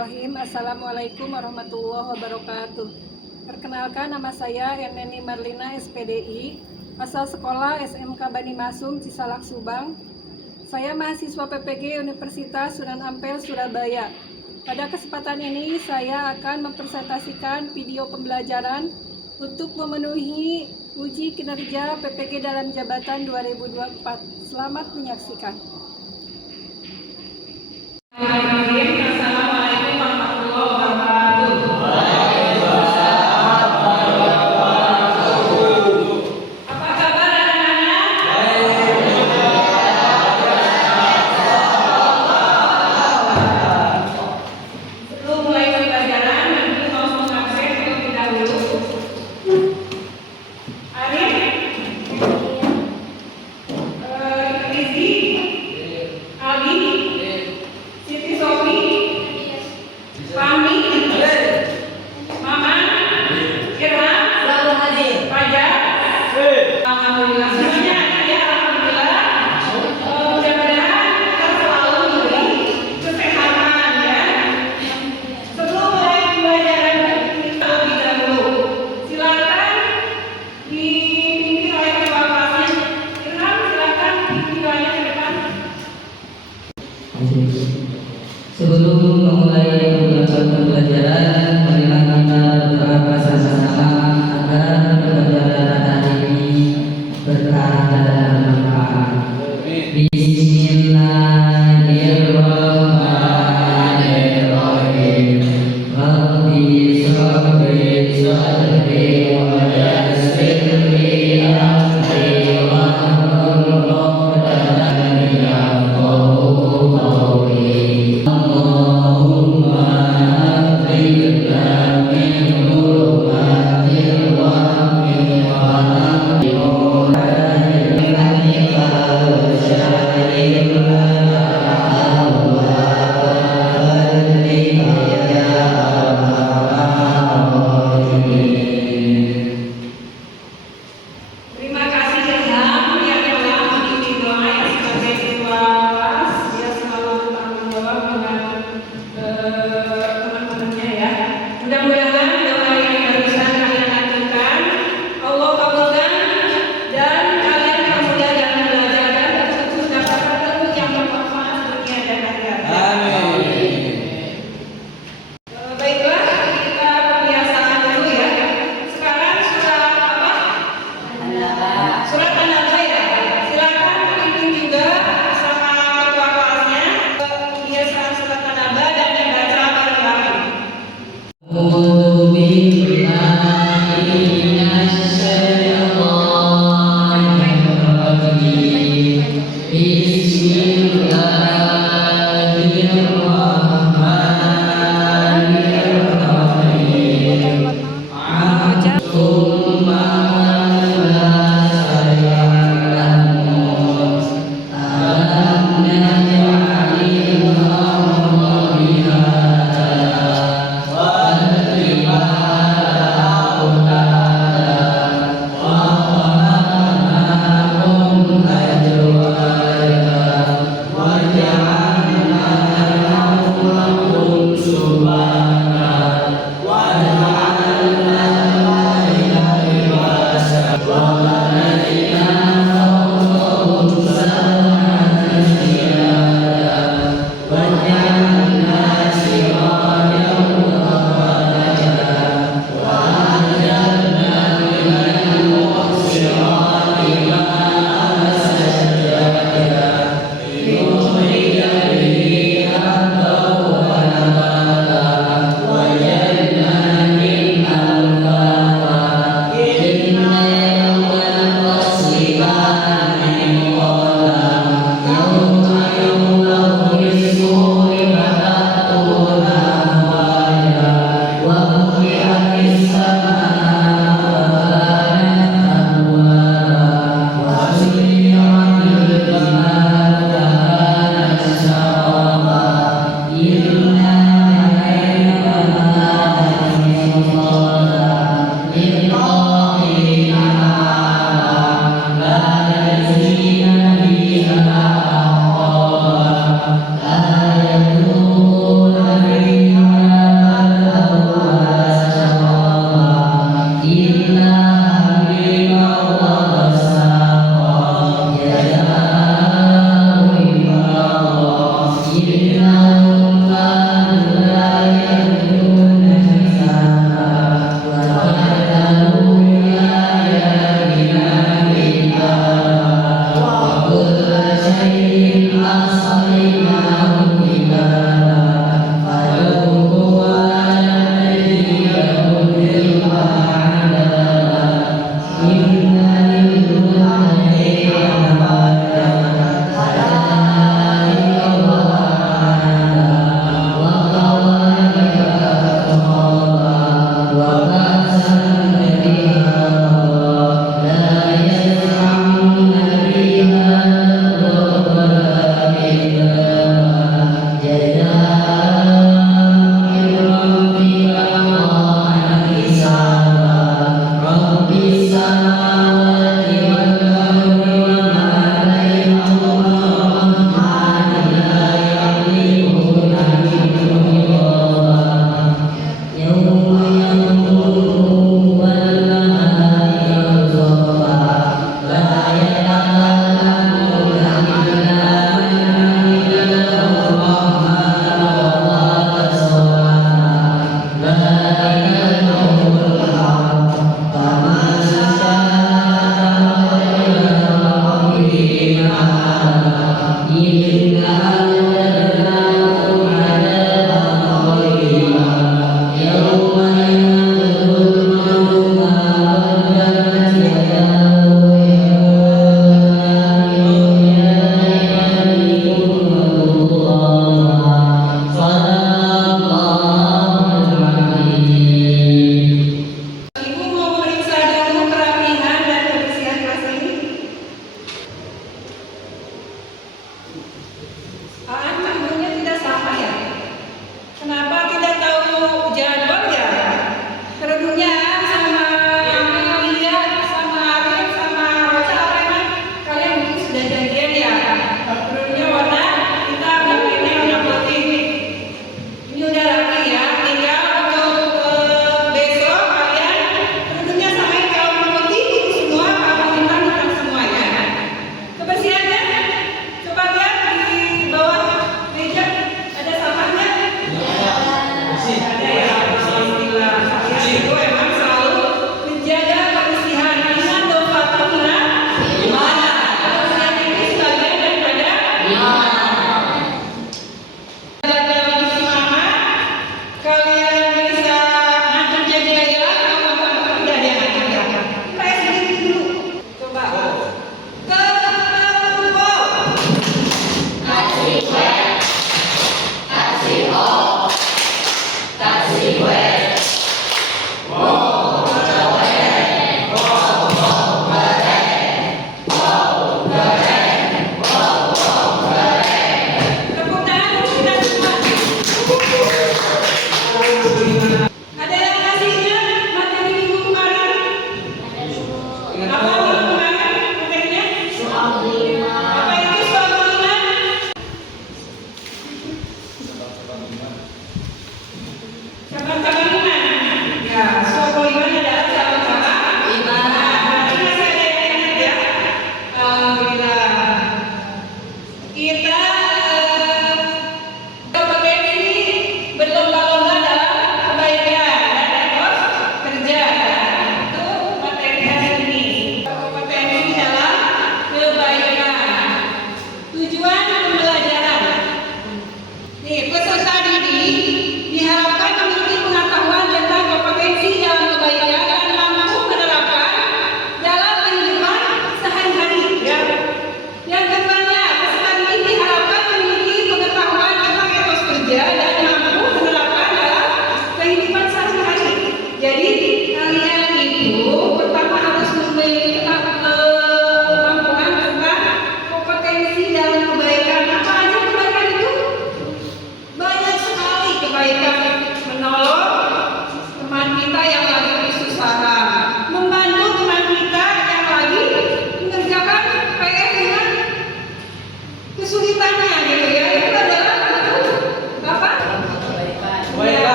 Bismillahirrahmanirrahim. Assalamualaikum warahmatullahi wabarakatuh. Perkenalkan, nama saya Erneni Marlina SPDI, asal sekolah SMK Bani Masum, Cisalak, Subang. Saya mahasiswa PPG Universitas Sunan Ampel, Surabaya. Pada kesempatan ini saya akan mempresentasikan video pembelajaran untuk memenuhi uji kinerja PPG dalam jabatan 2024. Selamat menyaksikan. Assalamualaikum warahmatullahi wabarakatuh. Apa kabar anak-anak? Sebelum mulai pembelajaran, nanti mau mengabsen terlebih dahulu. Arif, Rizky, Aldi, Siti Sofi, Fahmi, Maman, Irham, Fajar. Alhamdulillah semuanya ya, alhamdulillah. Mudah-mudahan kita selalu diberi kesehatan ya. Sebelum mulai pembelajaran kita lebih dahulu, silakan dipimpin oleh ketua kelasnya. Irham, silakan videonya ke depan. Sebelum memulai pembelajaran, marilah kita berdoa bersama-sama agar pembelajaran hari ini berkah dan bermanfaat. Bismillahirrahmanirrahim. Rabbi sholli sholli wa yassirli amri wahlul 'uqdatam min yafqahu qawli. Allahumma aghfirna min hurmatil wahmi wa amri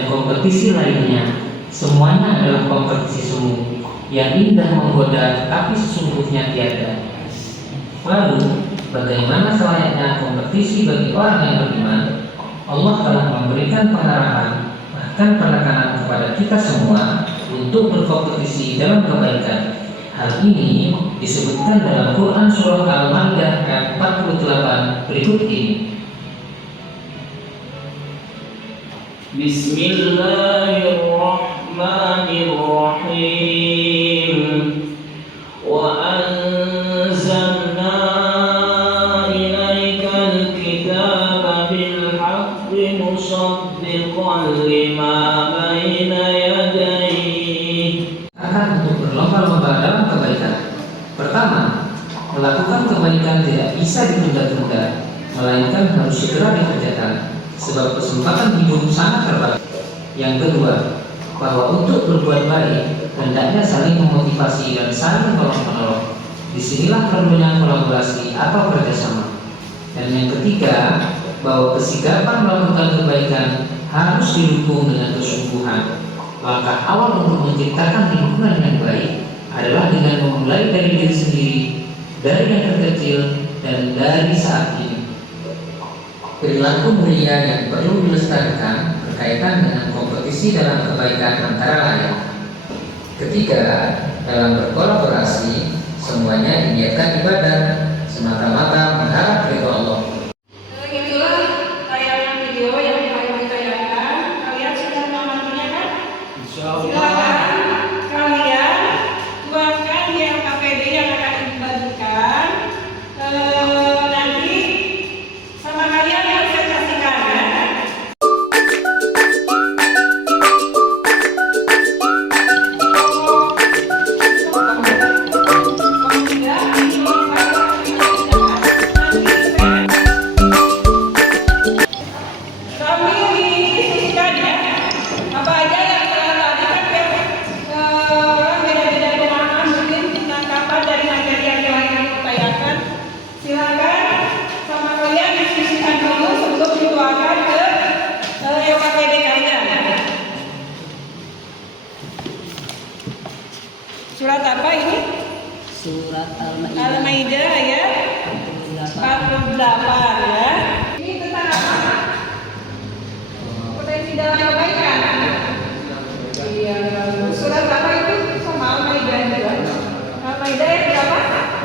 dan kompetisi lainnya, semuanya adalah kompetisi semu yang indah menggoda tetapi sesungguhnya tiada. Lalu, bagaimana selayaknya kompetisi bagi orang yang beriman? Allah telah memberikan pengarahan, bahkan penekanan kepada kita semua untuk berkompetisi dalam kebaikan. Hal ini disebutkan dalam Quran Surah Al-Maidah ayat 48 berikut ini. Bismillahirrahmanirrahim. Wa anzalna ilaikal kitaba bil haqqi musaddiqan lima baina yadayhi. Untuk berlomba-lomba dalam kebaikan. Pertama, melakukan kebaikan tidak bisa ditunda-tunda, melainkan harus segera dikerjakan, sebab kesempatan hidup sangat terbatas. Yang kedua, bahwa untuk berbuat baik hendaknya saling memotivasi dan saling tolong-menolong. Disinilah perlunya kolaborasi atau kerjasama. Dan yang ketiga, bahwa kesigapan melakukan kebaikan harus didukung dengan kesungguhan. Langkah awal untuk menciptakan lingkungan yang baik adalah dengan memulai dari diri sendiri, dari yang terkecil, dan dari saat ini. Perilaku mulia yang perlu dilestarikan berkaitan dengan kompetisi dalam kebaikan antara lain. Ketiga, dalam berkolaborasi, semuanya diniatkan ibadah semata-mata mengharap ridho Allah. Itulah tayangan video yang akan ditayangkan. Kalian sudah mengamatinya kan? Silakan kalian tuangkan di LKPD yang akan dibagikan. Nanti sama kalian yang saya kasihkan ya. Kami diskusikan ya, apa aja yang tadi kan orang beda-beda pemahaman mungkin penangkapan dari materi yang lain yang ditayangkan. Silakan sama kalian diskusikan dulu sebelum dituangkan ke LKPD kalian. Surat apa ini? Surat Al-Maidah Al-Maidah ayat 48 ya. Ini tentang apa? Potensi dalam kebaikan. Iya. Surat apa itu? Sama Al-Maidah juga. Al-Maidah ayat berapa?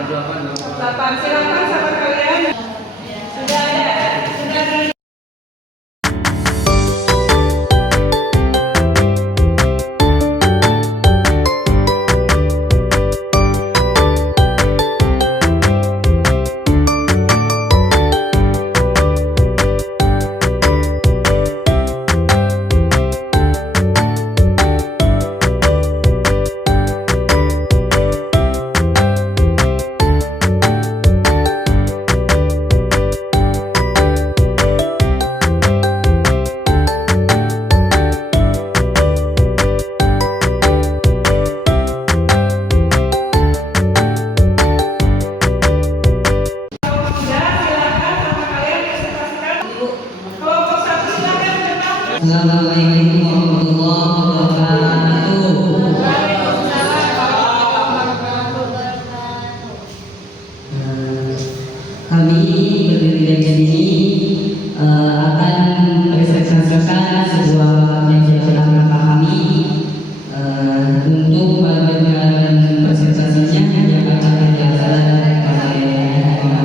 48. Silakan sama kalian. Sudah ada. Sudah di Assalamualaikum warahmatullahi wabarakatuh. Kami berdiri di sini akan presentasikan sebuah yang langkah kami untuk memberikan presentasinya yang akan dijelaskan oleh Dr.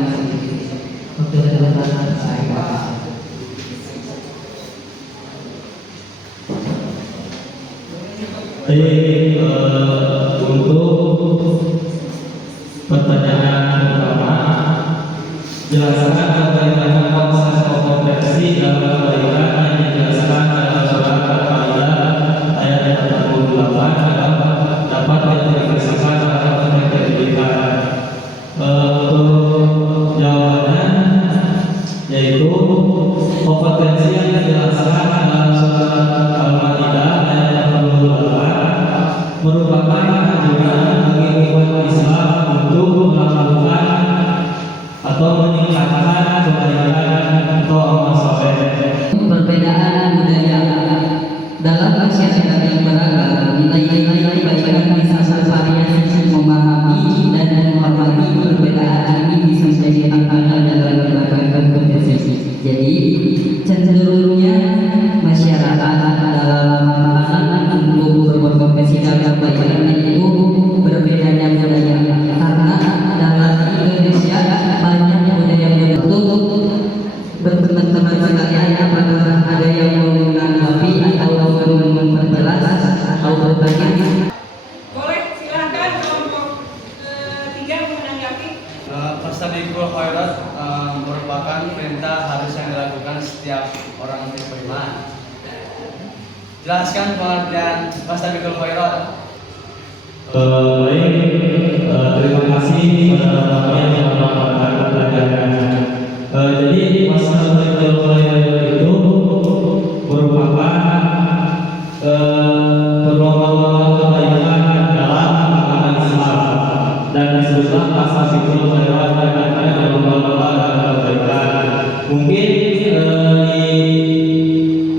Untuk pertanyaan pertama, jelaskan bagaimana proses kompetensi dalam kebaikan yang dijelaskan dalam surat Al-Maidah ayat 48 dapat diaplikasikan pada pendidikan. Untuk jawabannya yaitu kompetensi yang dijelaskan dalam surat Al-Maidah ayat 48 merupakan anjuran bagi umat Islam untuk melakukan atau meningkatkan kebaikan bisa menjadi tantangan dalam melakukan kompetisi. Jadi cenderungnya masyarakat dalam untuk berkompetisi dalam kebaikan itu berbedanya budaya, karena dalam Indonesia banyak budaya-budaya itu. Teman-teman sekalian, apakah ada yang mau menanggapi atau memperjelas atau berbagi? Boleh, silakan kelompok 3 menanggapi. Fastabiqul khairat merupakan perintah harus yang dilakukan setiap orang yang beriman. Jelaskan pengertian fastabiqul khairat. Baik, terima kasih kepada Bapak yang telah melakukan pelajaran. Jadi masalah itu merupakan berlomba-lomba kebaikan dalam agama Islam, dan disebutlah pasal itu dalam berlomba-lomba dalam kebaikan. Mungkin di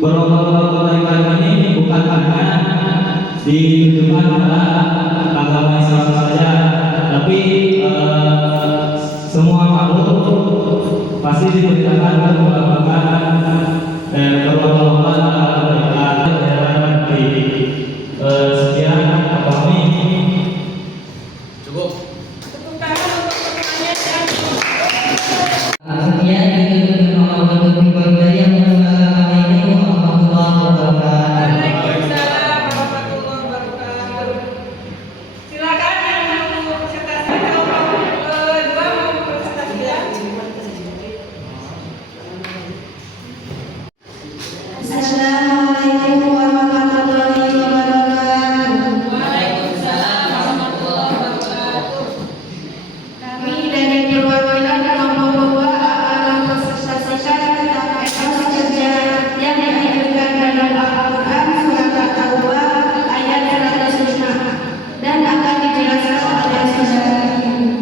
berlomba-lomba kebaikan ini bukan hanya ditujukan pada agama Islam saja, tapi semua makhluk pasti diperintahkan untuk melakukan berlomba-lomba dalam kebaikan. Sekian Pak Fahmi. Cukup. Tepuk tangan untuk pertanyaannya dan Sekian itu Assalamualaikum warahmatullahi wabarakatuh. Waalaikumsalam warahmatullahi wabarakatuh. Silakan yang mau presentasi, kelompok 2 mau presentasi ya. Assalamualaikum warahmatullahi wabarakatuh. Waalaikumsalam warahmatullahi wabarakatuh. Kami dari perwakilan kelompok 2 akan mempresentasikan tentang etos kerja yang dianjurkan dalam Al-Quran surat At-Taubah ayat 105 dan akan dijelaskan oleh saudara ini.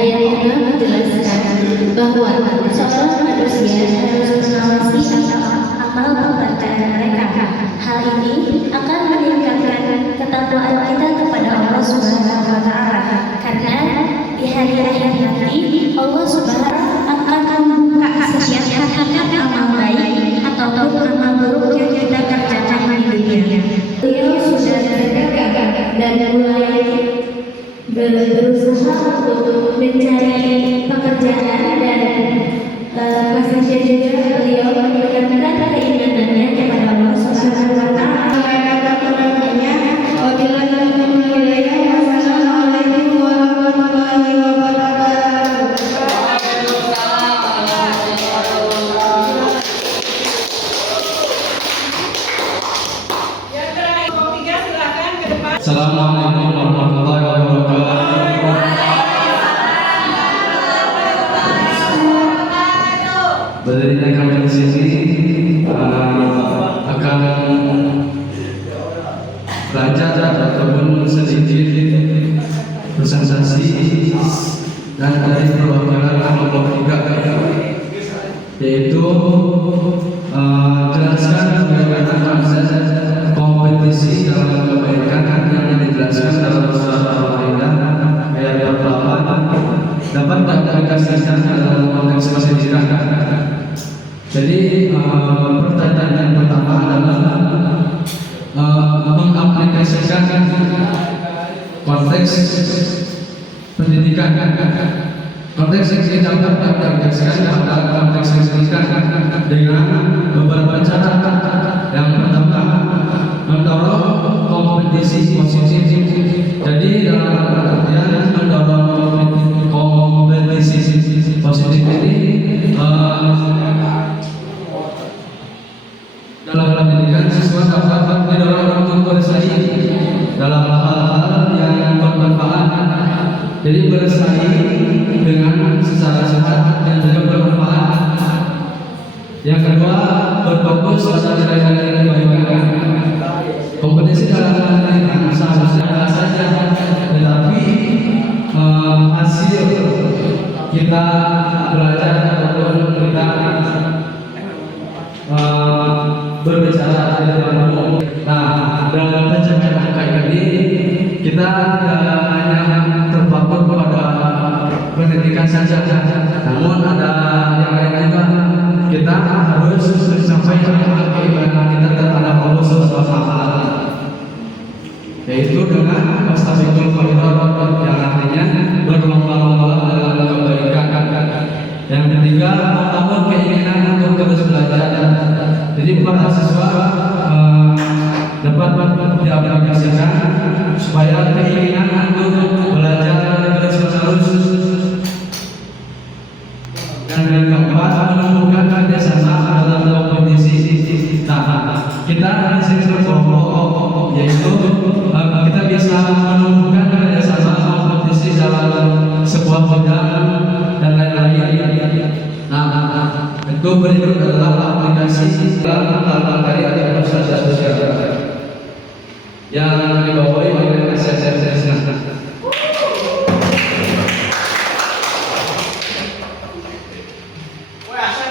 Ayat ini menjelaskan bahwa seorang manusia harus mengawasi amal perbuatan mereka. Hal ini akan meningkatkan ketakwaan kita kepada Allah Subhanahu wa Ta'ala, karena di hari akhir nanti Allah Subhanahu akan membuka setiap hakikat amal baik ataupun amal buruk yang kita kerjakan di dunia. Beliau sudah terdekat dan mulai berusaha untuk mencari pekerjaan, dan pastinya juga beliau meningkatkan keinginannya kepada Allah Subhanahu wa Ta'ala. Wassalamualaikum warahmatullahi wabarakatuh. Yang terakhir kelompok 3 silakan ke depan. Assalamualaikum warahmatullahi wabarakatuh. Berdirinya kami di sini akan belajar ataupun sedikit presentasi dan dari perwakilan kelompok 3, yaitu jelaskan bagaimana konsep kompetisi dalam kebaikan yang dijelaskan dalam surat Al-Maidah ayat 48 dapat diaplikasikan dalam konteks masyarakat. Jadi pertanyaan yang pertama adalah mengaplikasikan konteks pendidikan. Konteks yang dapat diaplikasikan pada konteks pendidikan dengan beberapa cara. Yang pertama, mendorong kompetisi positif. Jadi dalam artian mendorong kompetisi positif ini dalam pendidikan siswa dapat didorong untuk bersaing dalam hal-hal yang bermanfaat. Jadi bersaing dengan secara sehat dan juga bermanfaat. Yang kedua, berfokus pada nilai-nilai kebaikan. Kompetisi dalam pendidikan seharusnya ada saja, tetapi hasil kita belajar ataupun kita berbicara di depan umum. Nah, dalam pencapaian kayak ini kita tidak hanya terpaku pada pendidikan saja, namun ada yang lain juga. Kita harus menyampaikan keimanan kita terhadap Allah Subhanahu wa Ta'ala, yaitu dengan fastabiqul khairat yang artinya berlomba-lomba dalam kebaikan. Yang ketiga, membangun keinginan untuk terus belajar. Jadi para siswa dapat diaplikasikan supaya keinginan untuk belajar terus. Dan yang keempat, menemukan kerjasama dalam kompetisi. Nah, kita di sini berkelompok, yaitu kita bisa menemukan kerjasama kompetisi dalam sebuah bidang dan lain-lain. Nah, itu berikut adalah aplikasi dalam materi administrasi sosial yang dibawahi oleh SSS.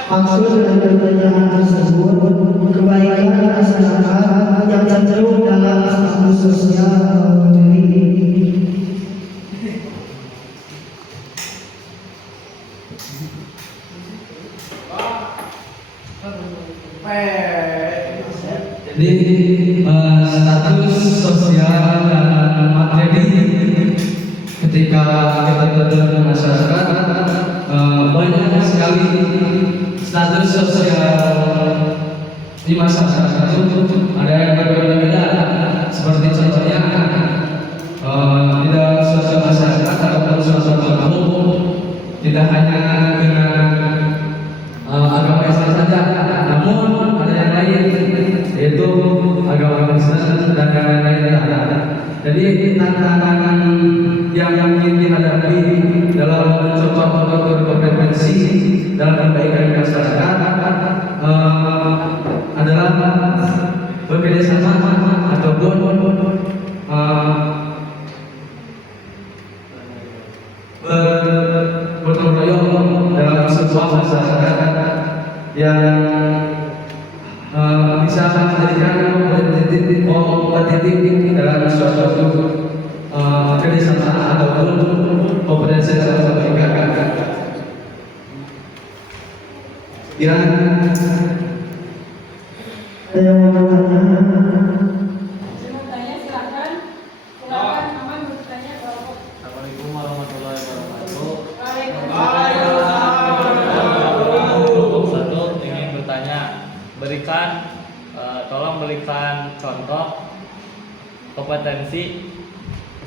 Maksud dari pertanyaan tersebut, kebaikan masyarakat yang cenderung dalam status sosial mandiri. Jadi status sosial dan materi ketika kita berada di masyarakat banyak sekali status sosial di masyarakat itu ada yang berbeda-beda. Seperti contohnya di dalam suatu masyarakat ataupun suatu kampung tidak hanya dengan agama Islam saja, namun ada yang lain, yaitu agama Kristen dan lain-lain. Jadi tantangan yang ingin dihadapi dalam mencoba untuk berkompetensi dalam kebaikan masyarakat adalah bekerja sama ataupun bergotong royong dalam sebuah masyarakat yang bisa menjadikan kompetitif dalam suatu kerjasama ataupun kompetensi dalam kebaikan. Ada yang mau bertanya? Saya mau tanya, silakan. Silakan, Aman bertanya. Assalamualaikum warahmatullahi wabarakatuh. Satu ingin bertanya, tolong berikan contoh kompetensi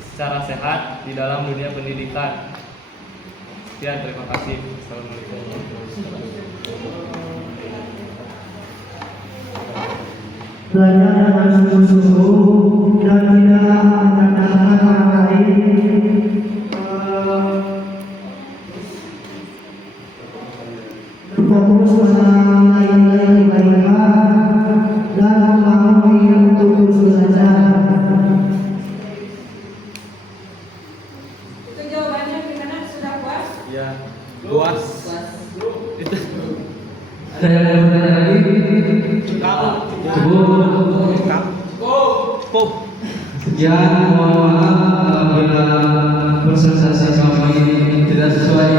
secara sehat di dalam dunia pendidikan. Sekian, terima kasih. Assalamualaikum warahmatullahi wabarakatuh. Belajar dengan sungguh-sungguh dan tidak merendahkan orang lain. Berfokus pada nilai-nilai kebaikan dan membangun diri untuk terus belajar. Itu jawabannya gimana? Sudah puas? Ya, luas. Itu Ada yang mau bertanya lagi? Sekian, mohon maaf apabila presentasi kami tidak sesuai